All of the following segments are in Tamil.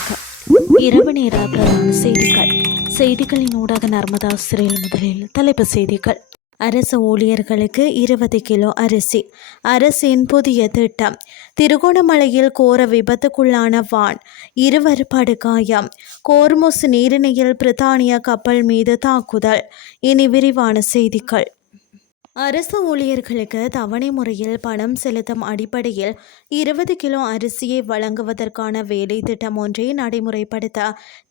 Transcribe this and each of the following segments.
வணக்கம். இரவு நேர பிரதான செய்திகளின் ஊடாக நர்மதா சிறையில் முதலில் தலைப்புச் செய்திகள். அரசு ஊழியர்களுக்கு 20 கிலோ அரிசி, அரசின் புதிய திட்டம். திருகோணமலையில் கோர விபத்துக்குள்ளான வான், 2 படுகாயம். கோர்முஸ் நீரிணையில் பிரித்தானிய கப்பல் மீது தாக்குதல். இனி விரிவான செய்திகள். அரசு ஊழியர்களுக்கு தவணை முறையில் பணம் செலுத்தும் அடிப்படையில் 20 கிலோ அரிசியை வழங்குவதற்கான வேலை திட்டம் ஒன்றை நடைமுறைப்படுத்த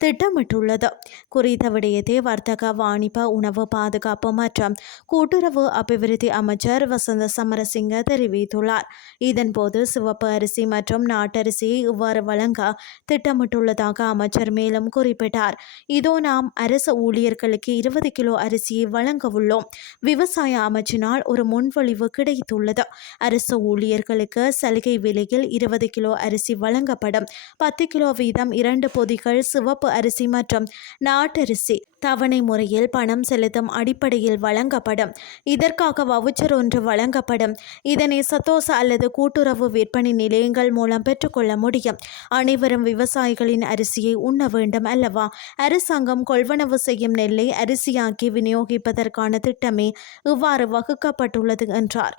திட்டமிட்டுள்ளது. குறித்த விடயத்தை வர்த்தக, வாணிப, உணவு பாதுகாப்பு மற்றும் கூட்டுறவு அபிவிருத்தி அமைச்சர் வசந்த சமரசிங்க தெரிவித்துள்ளார். இதன்போது சிவப்பு அரிசி மற்றும் நாட்டரிசியை இவ்வாறு வழங்க திட்டமிட்டுள்ளதாக அமைச்சர் மேலும் குறிப்பிட்டார். இதோ நாம் அரசு ஊழியர்களுக்கு 20 கிலோ அரிசியை வழங்க உள்ளோம். விவசாய அமைச்சர் ஒரு முன்வழிவு கிடைத்துள்ளது. அரசு ஊழியர்களுக்கு சலுகை விலையில் 20 கிலோ அரிசி வழங்கப்படும். 10 கிலோ வீதம் 2 பொதிகள் சிவப்பு அரிசி மற்றும் நாட்டரிசி தவணை முறையில் பணம் செலுத்தும் அடிப்படையில் வழங்கப்படும். இதற்காக வவுச்சர் ஒன்று வழங்கப்படும். இதனை சத்தோச அல்லது கூட்டுறவு விற்பனை நிலையங்கள் மூலம் பெற்றுக்கொள்ள முடியும். அனைவரும் விவசாயிகளின் அரிசியை உண்ண வேண்டும் அல்லவா? அரசாங்கம் கொள்வனவு செய்யும் நெல்லை அரிசியாக்கி விநியோகிப்பதற்கான திட்டமே இவ்வாறு வகுக்கப்பட்டுள்ளது என்றார்.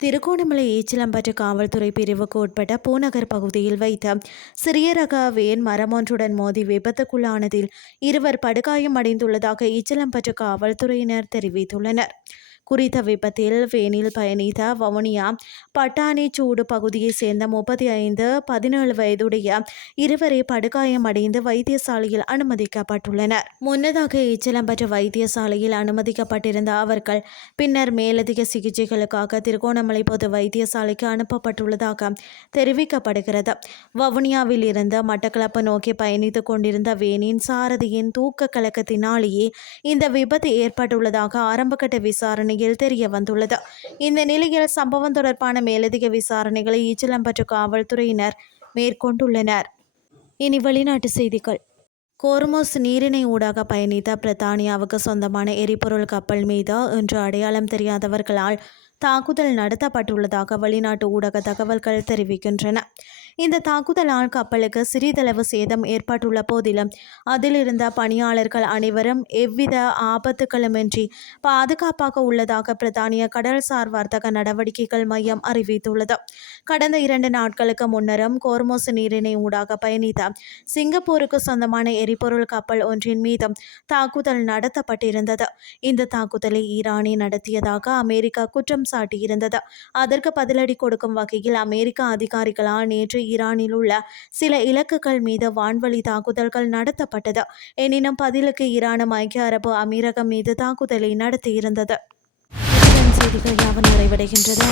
திருகோணமலை ஈச்சலம்பட்டு காவல்துறை பிரிவுக்கு உட்பட்ட பூநகர் பகுதியில் வைத்த சிறிய ரக வேன் மரமொன்றுடன் மோதி விபத்துக்குள்ளானதில் 2 படுகாயம் அடைந்துள்ளதாக ஈச்சலம்பட்டு காவல்துறையினர் தெரிவித்துள்ளனர். குறித்த விபத்தில் வேனில் பயணித்த வவுனியா பட்டாணி சூடு பகுதியைச் சேர்ந்த 35-17 வயதுடைய 2 படுகாயமடைந்து வைத்தியசாலையில் அனுமதிக்கப்பட்டுள்ளனர். முன்னதாக ஈச்சலம்பட்டு வைத்தியசாலையில் அனுமதிக்கப்பட்டிருந்த அவர்கள் பின்னர் மேலதிக சிகிச்சைகளுக்காக திருகோணமலை பொது வைத்தியசாலைக்கு அனுப்பப்பட்டுள்ளதாக தெரிவிக்கப்படுகிறது. வவுனியாவில் இருந்து மட்டக்களப்பு நோக்கி பயணித்துக் கொண்டிருந்த வேனின் சாரதியின் தூக்க கலக்கத்தினாலேயே இந்த விபத்து ஏற்பட்டுள்ளதாக ஆரம்பகட்ட விசாரணை தெரிய வந்துள்ளது. இந்த நிலையில் சம்பவம் தொடர்பான மேலதிக விசாரணைகளை ஈச்சலம்பட்டு காவல்துறையினர் மேற்கொண்டுள்ளனர். இனி வெளிநாட்டு செய்திகள். கோர்முஸ் நீரிணை ஊடாக பயணித்த பிரித்தானியாவுக்கு சொந்தமான எரிபொருள் கப்பல் மீது இன்று அடையாளம் தெரியாதவர்களால் தாக்குதல் நடத்தப்பட்டுள்ளதாக வெளிநாட்டு ஊடக தகவல்கள் தெரிவிக்கின்றன. இந்த தாக்குதலால் கப்பலுக்கு சிறிதளவு சேதம் ஏற்பட்டுள்ள போதிலும் அதில் இருந்த பணியாளர்கள் அனைவரும் எவ்வித ஆபத்துகளுமின்றி பாதுகாப்பாக உள்ளதாக பிரித்தானிய கடல்சார் வர்த்தக நடவடிக்கைகள் மையம் அறிவித்துள்ளது. கடந்த 2 நாட்களுக்கு முன்னரும் கோர்முஸ் நீரிணை ஊடாக பயணித்த சிங்கப்பூருக்கு சொந்தமான எரிபொருள் கப்பல் ஒன்றின் மீதும் தாக்குதல் நடத்தப்பட்டிருந்தது. இந்த தாக்குதலை ஈரானே நடத்தியதாக அமெரிக்கா குற்றம் சாட்டியிருந்தது. அதற்கு பதிலடி கொடுக்கும் வகையில் அமெரிக்க அதிகாரிகளால் நேற்று ஈரானில் உள்ள சில இலக்குகள் மீது வான்வழி தாக்குதல்கள் நடத்தப்பட்டது. எனினும் பதிலுக்கு ஈரானும் ஐக்கிய அரபு அமீரகம் மீது தாக்குதலை நடத்தியிருந்தது. செய்திகள் யாவும் நிறைவடைகின்றது.